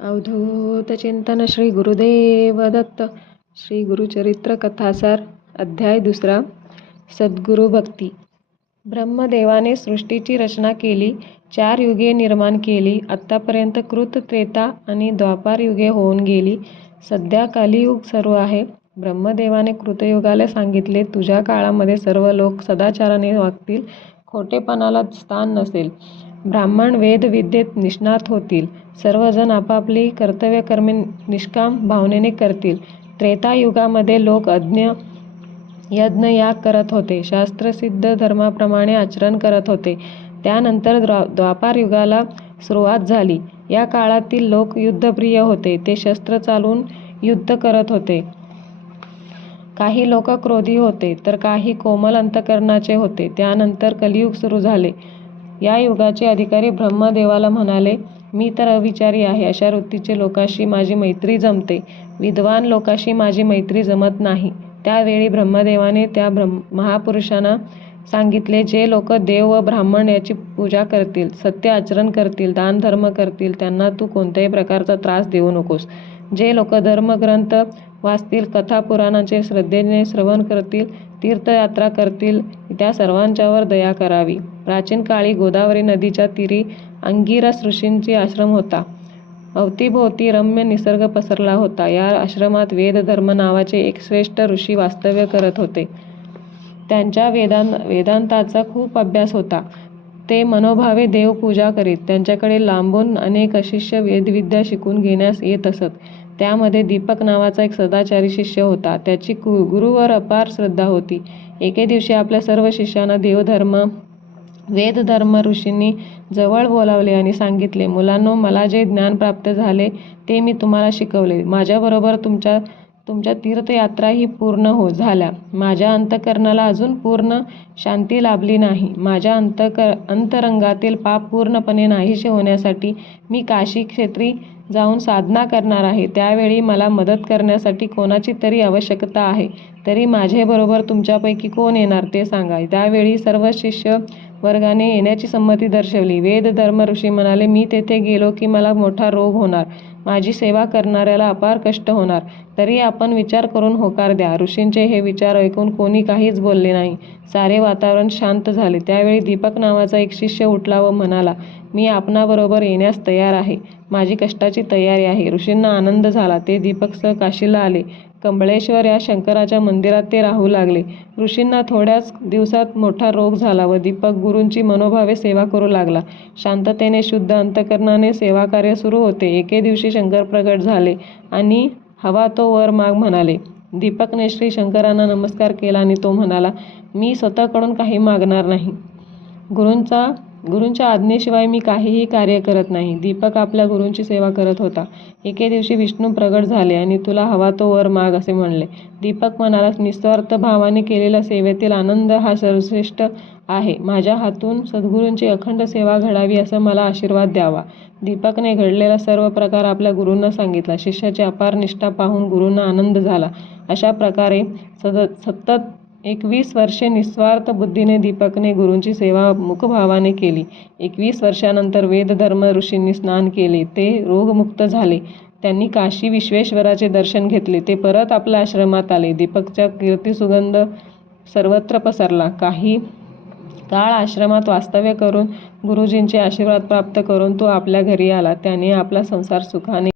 अवधूत चिंतन श्री गुरुदेव दत्त श्री गुरुचरित्र कथासार अध्याय दुसरा सद्गुरु भक्ती. ब्रह्मदेवाने सृष्टीची रचना केली चार युगे निर्माण केली आत्तापर्यंत कृत त्रेता आणि द्वापार युगे होऊन गेली. सध्या कलियुग सर्व आहे. ब्रह्मदेवाने कृतयुगाला सांगितले तुझ्या काळामध्ये सर्व लोक सदाचाराने वागतील खोटेपणाला स्थान नसेल. ब्राह्मण वेद विद्येत निष्णात होतील. सर्वजण आपापली कर्तव्यकर्मे निष्काम भावनेने करतील. त्रेतायुगामध्ये लोक अज्ञ यज्ञ याग करत होते. शास्त्रसिद्ध धर्माप्रमाणे आचरण करत होते. त्यानंतर द्वा द्वापार युगाला सुरुवात झाली. या काळातील लोक युद्धप्रिय होते. ते शस्त्र चालून युद्ध करत होते. काही लोक क्रोधी होते तर काही कोमल अंतकरणाचे होते. त्यानंतर कलियुग सुरू झाले. या युगाचे अधिकारी ब्रह्मदेवाला म्हणाले मी तर अविचारी आहे. अशा वृत्तीचे लोकांशी माझी मैत्री जमते. विद्वान लोकाशी माझी मैत्री जमत नाही त्यावेळी ब्रह्मदेवाने त्या ब्रह्म महापुरुषांना सांगितले जे लोक देव व ब्राह्मण याची पूजा करतील सत्य आचरण करतील दानधर्म करतील त्यांना तू कोणत्याही प्रकारचा त्रास देऊ नकोस. जे लोक धर्मग्रंथ वाचतील कथा पुराणाचे श्रद्धेने श्रवण करतील तीर्थयात्रा करतील त्या सर्वांच्यावर दया करावी. प्राचीन काळी गोदावरी नदीच्या तीरी अंगिरस ऋषींची आश्रम होता. अवतीभोवती रम्य निसर्ग पसरला होता. या आश्रमात वेदधर्म नावाचे एक श्रेष्ठ ऋषी वास्तव्य करत होते. त्यांच्या वेदां वेदांताचा खूप अभ्यास होता. ते मनोभावे देवपूजा करीत त्यांच्याकडे लांबून अनेक अशिष्य वेदविद्या शिकून घेण्यास येत असत. त्यामध्ये दीपक नावाचा एक सदाचारी शिष्य होता. त्याची गुरुवर अपार श्रद्धा होती. एके दिवशी आपल्या सर्व शिष्यांना देवधर्म वेदधर्म ऋषींनी जवळ बोलावले आणि सांगितले मुलांनो मला जे ज्ञान प्राप्त झाले ते मी तुम्हाला शिकवले. माझ्याबरोबर तुमच्या तुमच्या तीर्थयात्राही पूर्ण हो झाल्या. माझ्या अंतकरणाला अजून पूर्ण शांती लाभली नाही. माझ्या अंतकर अंतरंगातील पाप पूर्णपणे नाहीसे होण्यासाठी मी काशी क्षेत्री जाऊन साधना करणार आहे. त्यावेळी मला मदत करण्यासाठी कोणाची तरी आवश्यकता आहे. तरी माझेबरोबर तुमच्यापैकी कोण येणार ते सांगा. त्यावेळी सर्व शिष्य वर्गाने येण्याची संमती दर्शवली. वेद धर्म ऋषी म्हणाले मी तेथे गेलो की मला मोठा रोग होणार. माझी सेवा करणाऱ्याला अपार कष्ट होणार. तरी आपण विचार करून होकार द्या. ऋषींचे हे विचार ऐकून कोणी काहीच बोलले नाही. सारे वातावरण शांत झाले. त्यावेळी दीपक नावाचा एक शिष्य उठला व म्हणाला मी आपणाबरोबर येण्यास तयार आहे. माझी कष्टाची तयारी आहे. ऋषींना आनंद झाला. ते दीपकसह काशीला आले. कंबळेश्वर या शंकराच्या मंदिरात ते राहू लागले. ऋषींना थोड्याच दिवसात मोठा रोग झाला व दीपक गुरूंची मनोभावे सेवा करू लागला. शांततेने शुद्ध अंतकरणाने सेवाकार्य सुरू होते. एके दिवशी शंकर प्रगट झाले आणि हवा तो वर माग म्हणाले दीपकने श्री शंकरांना नमस्कार केला आणि तो म्हणाला मी स्वतःकडून काही मागणार नाही. गुरूंचा गुरूंच्या आज्ञेशिवाय मी काहीही कार्य करत नाही. दीपक आपल्या गुरूंची सेवा करत होता. एके दिवशी विष्णू प्रगट झाले आणि तुला हवा तो वर माग असे म्हणले. दीपक म्हणाला निस्वार्थ भावाने केलेल्या सेवेतील आनंद हा सर्वश्रेष्ठ आहे. माझ्या हातून सद्गुरूंची अखंड सेवा घडावी असं मला आशीर्वाद द्यावा. दीपकने घडलेला सर्व प्रकार आपल्या गुरूंना सांगितला. शिष्याची अपार निष्ठा पाहून गुरूंना आनंद झाला. अशा प्रकारे सद सतत एकवीस वर्षे निस्वार्थ बुद्धीने दीपकने गुरूंची सेवा मुखभावाने केली. एकवीस वर्षानंतर वेदधर्म ऋषींनी स्नान केले. ते रोगमुक्त झाले. त्यांनी काशी विश्वेश्वराचे दर्शन घेतले. ते परत आपल्या आश्रमात आले. दीपकच्या कीर्तिसुगंध सर्वत्र पसरला. काही काळ आश्रमात वास्तव्य करून गुरुजींचे आशीर्वाद प्राप्त करून तो आपल्या घरी आला. त्याने आपला संसार सुखाने